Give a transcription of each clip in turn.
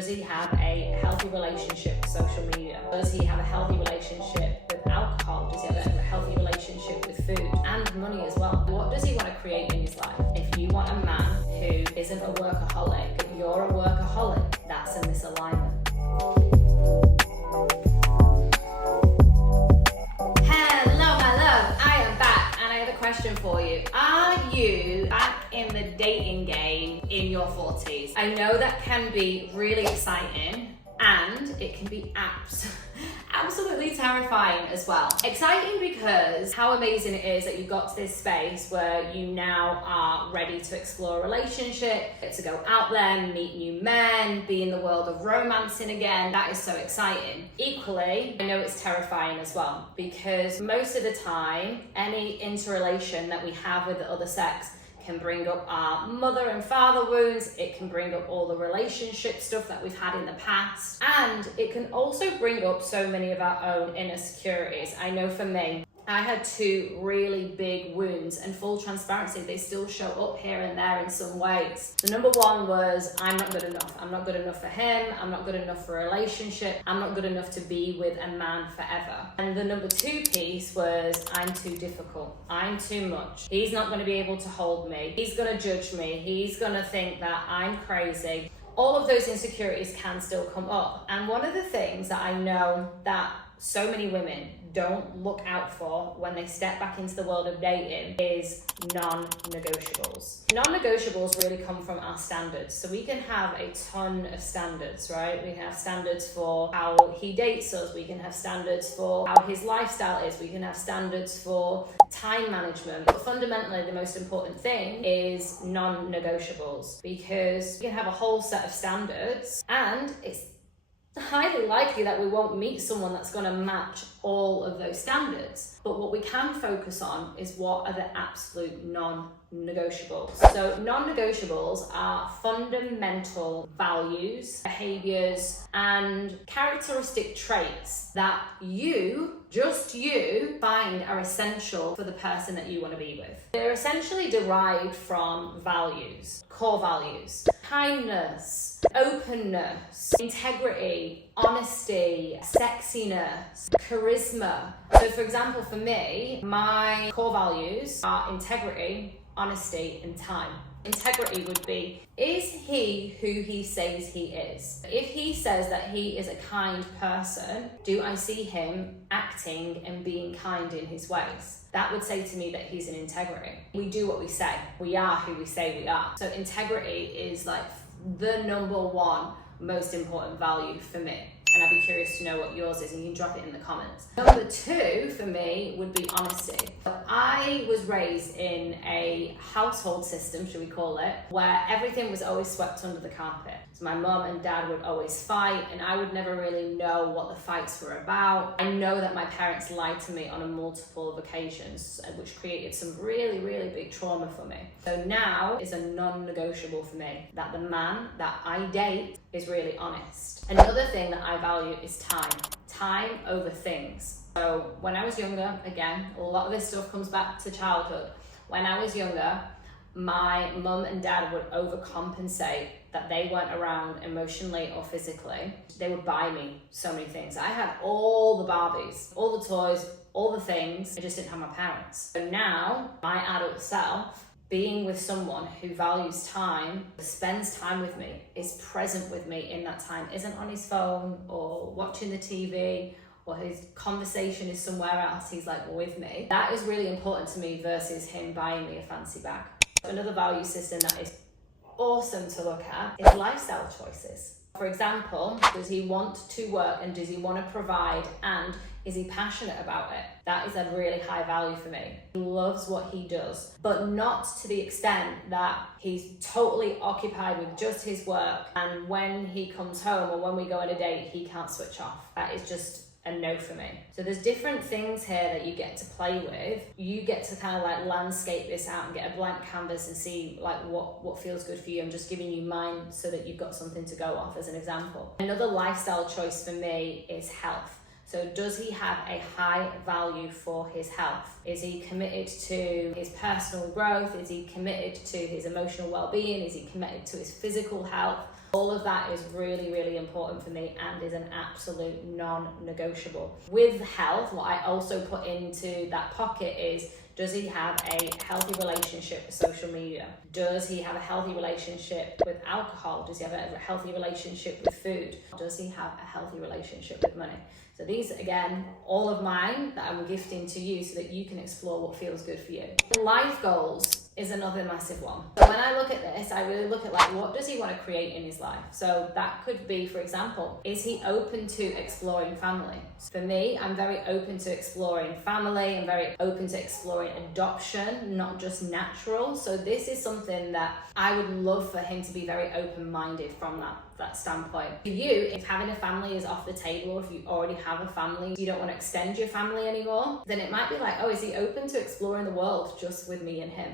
Does he have a healthy relationship with social media? Does he have a healthy relationship with alcohol? Does he have a healthy relationship with food and money as well? What does he want to create in his life? If you want a man who isn't a workaholic, but you're a workaholic, that's a misalignment. Hello, my love. I am back and I have a question for you. Are you back in the dating game in your 40s? I know that can be really exciting and it can be absolutely terrifying as well. Exciting because how amazing it is that you got to this space where you now are ready to explore a relationship, get to go out there, meet new men, be in the world of romancing again. That is so exciting. Equally, I know it's terrifying as well because most of the time, any interrelation that we have with the other sex can bring up our mother and father wounds, it can bring up all the relationship stuff that we've had in the past, and it can also bring up so many of our own insecurities. I know for me, I had two really big wounds, and full transparency, they still show up here and there in some ways. The number one was, I'm not good enough. I'm not good enough for him. I'm not good enough for a relationship. I'm not good enough to be with a man forever. And the number two piece was, I'm too difficult. I'm too much. He's not going to be able to hold me. He's going to judge me. He's going to think that I'm crazy. All of those insecurities can still come up. And one of the things that I know that so many women don't look out for when they step back into the world of dating is non-negotiables. Non-negotiables really come from our standards. So we can have a ton of standards, right? We can have standards for how he dates us. We can have standards for how his lifestyle is. We can have standards for time management. But fundamentally, the most important thing is non-negotiables, because you can have a whole set of standards and it's highly likely that we won't meet someone that's going to match all of those standards. But what we can focus on is what are the absolute non-negotiables. So non-negotiables are fundamental values, behaviors, and characteristic traits that just you, find are essential for the person that you want to be with. They're essentially derived from values, core values, kindness, openness, integrity, honesty, sexiness, charisma. So for example, for me, my core values are integrity, honesty, and time. Integrity would be, is he who he says he is? If he says that he is a kind person, do I see him acting and being kind in his ways? That would say to me that he's in integrity. We do what we say. We are who we say we are. So integrity is like the number one most important value for me. And I'd be curious to know what yours is, and you can drop it in the comments. Number two for me would be honesty. I was raised in a household system, should we call it, where everything was always swept under the carpet. So my mom and dad would always fight, and I would never really know what the fights were about. I know that my parents lied to me on a multiple of occasions, which created some really, really big trauma for me. So now is a non-negotiable for me, that the man that I date is really honest. Another thing that I value is time over things. So when I was younger, again, a lot of this stuff comes back to childhood. When I was younger, my mum and dad would overcompensate that they weren't around emotionally or physically. They would buy me so many things. I had all the Barbies, all the toys, all the things. I just didn't have my parents. So now, my adult self, being with someone who values time, spends time with me, is present with me in that time, isn't on his phone or watching the TV, or his conversation is somewhere else, he's like with me. That is really important to me versus him buying me a fancy bag. Another value system that is awesome to look at is lifestyle choices. For example, does he want to work and does he want to provide, and is he passionate about it? That is a really high value for me. He loves what he does, but not to the extent that he's totally occupied with just his work, and when he comes home or when we go on a date, he can't switch off. That is just a no for me. So there's different things here that you get to play with. You get to kind of like landscape this out and get a blank canvas and see like what feels good for you. I'm just giving you mine so that you've got something to go off as an example. Another lifestyle choice for me is health. So does he have a high value for his health? Is he committed to his personal growth? Is he committed to his emotional well-being? Is he committed to his physical health? All of that is really, really important for me and is an absolute non-negotiable. With health, what I also put into that pocket is, does he have a healthy relationship with social media? Does he have a healthy relationship with alcohol? Does he have a healthy relationship with food? Does he have a healthy relationship with money? So these, again, all of mine that I'm gifting to you so that you can explore what feels good for you. Life goals is another massive one. So when I look at this, I really look at like, what does he want to create in his life? So that could be, for example, is he open to exploring family? For me, I'm very open to exploring family. I'm very open to exploring adoption, not just natural. So this is something that I would love for him to be very open-minded from that standpoint. For you, if having a family is off the table, if you already have a family, you don't want to extend your family anymore, then it might be like, oh, is he open to exploring the world just with me and him?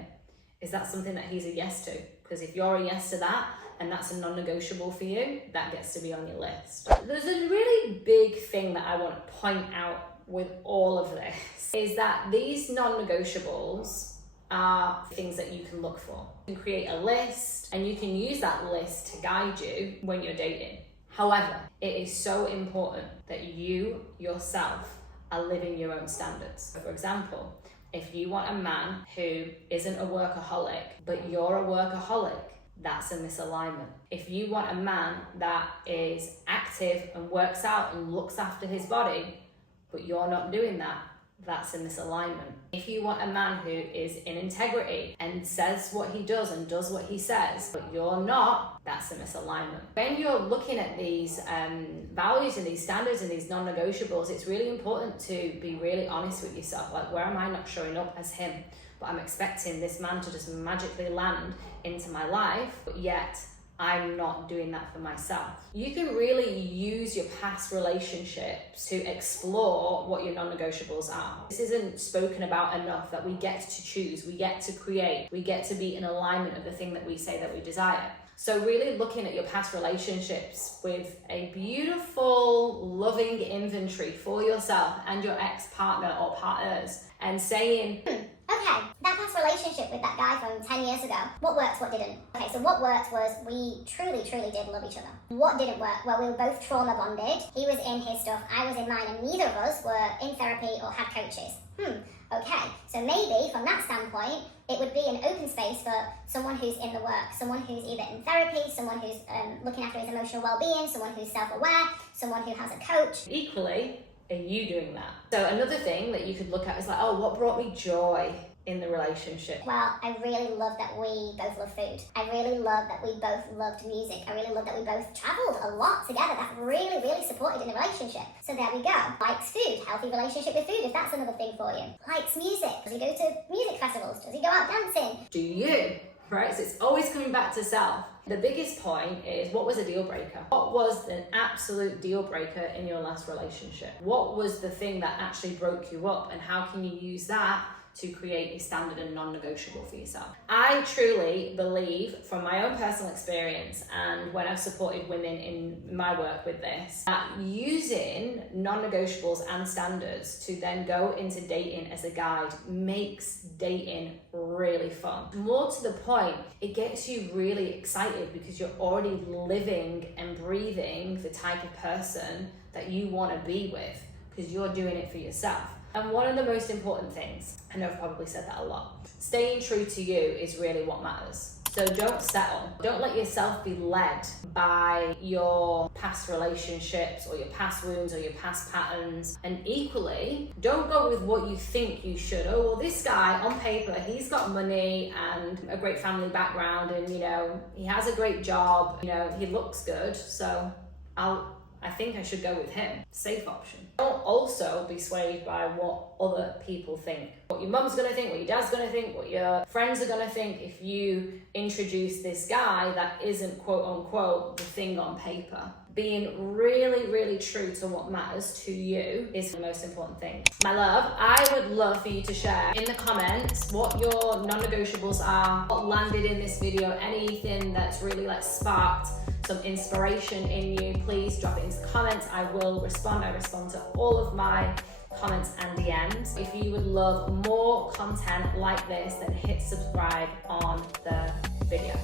Is that something that he's a yes to? Because if you're a yes to that, and that's a non-negotiable for you, that gets to be on your list. There's a really big thing that I want to point out with all of this, is that these non-negotiables are things that you can look for. You can create a list, and you can use that list to guide you when you're dating. However, it is so important that you yourself are living your own standards. For example, if you want a man who isn't a workaholic, but you're a workaholic, that's a misalignment. If you want a man that is active and works out and looks after his body, but you're not doing that, that's a misalignment. If you want a man who is in integrity and says what he does and does what he says, but you're not, that's a misalignment. When you're looking at these values and these standards and these non-negotiables, it's really important to be really honest with yourself. Like, where am I not showing up as him? But I'm expecting this man to just magically land into my life, but yet I'm not doing that for myself. You can really use your past relationships to explore what your non-negotiables are. This isn't spoken about enough, that we get to choose, we get to create, we get to be in alignment of the thing that we say that we desire. So really looking at your past relationships with a beautiful, loving inventory for yourself and your ex-partner or partners, and saying, okay, that past relationship with that guy from 10 years ago, what worked, what didn't? Okay, so what worked was we truly did love each other. What didn't work? Well, we were both trauma bonded. He was in his stuff, I was in mine, and neither of us were in therapy or had coaches. Okay, so maybe from that standpoint, it would be an open space for someone who's in the work, someone who's either in therapy, someone who's looking after his emotional well-being, someone who's self-aware, someone who has a coach. Equally, are you doing that? So another thing that you could look at is like, oh, what brought me joy in the relationship? Well, I really love that we both love food. I really love that we both loved music. I really love that we both traveled a lot together. That really supported in the relationship. So there we go. Likes food, healthy relationship with food, if that's another thing for you. Likes music. Does he go to music festivals? Does he go out dancing? Do you? Right? So it's always coming back to self. The biggest point is, what was a deal breaker? What was an absolute deal breaker in your last relationship? What was the thing that actually broke you up, and how can you use that to create a standard and non-negotiable for yourself? I truly believe, from my own personal experience and when I've supported women in my work with this, that using non-negotiables and standards to then go into dating as a guide makes dating really fun. More to the point, it gets you really excited because you're already living and breathing the type of person that you want to be with, because you're doing it for yourself. And one of the most important things, I know I've probably said that a lot, staying true to you is really what matters. So don't settle. Don't let yourself be led by your past relationships or your past wounds or your past patterns. And equally, don't go with what you think you should. Oh, well, this guy on paper, he's got money and a great family background, and he has a great job, he looks good, so I think I should go with him. Safe option. Don't also be swayed by what other people think. What your mum's gonna think, what your dad's gonna think, what your friends are gonna think if you introduce this guy that isn't quote unquote the thing on paper. Being really true to what matters to you is the most important thing. My love, I would love for you to share in the comments what your non-negotiables are, what landed in this video, anything that's really sparked some inspiration in you. Please drop it into the comments. I will respond. I respond to all of my comments and DMs. If you would love more content like this, then hit subscribe on the video.